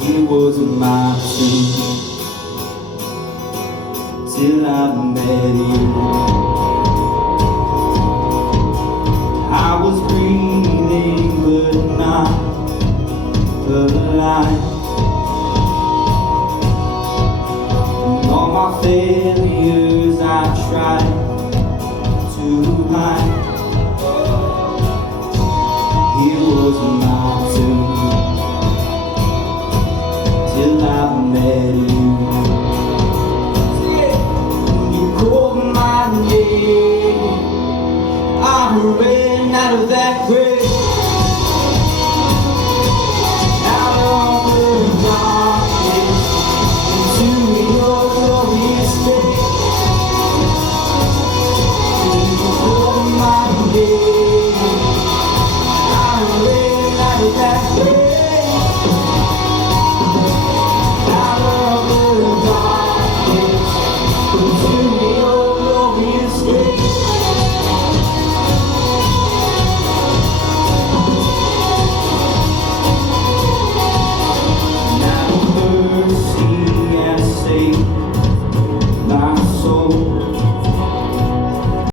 He was a mountain till I met you. I was breathing but not alive, and all my failures I tried to hide. He was a mountain till I met you. When you called my name, I ran out of that grave.